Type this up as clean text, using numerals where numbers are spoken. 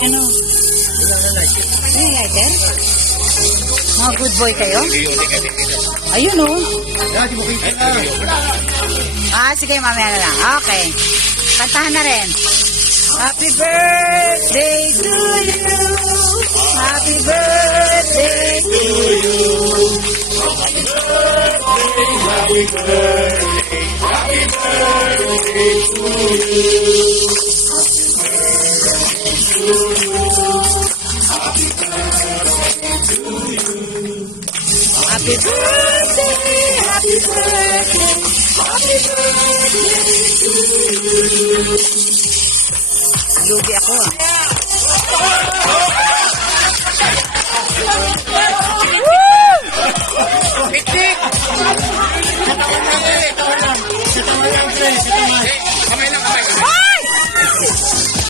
ano. May lighter? Mga good boy kayo? Ayun o. Sige, mamaya na lang. Okay. Kantahan na rin. Happy birthday to you. Happy birthday to you. Happy birthday, happy birthday, happy birthday to you. Happy birthday to you. Happy birthday, happy birthday, happy birthday to you. Lugi ako ah. Pitik! Sa tawa lang, pre. Sa tawa lang.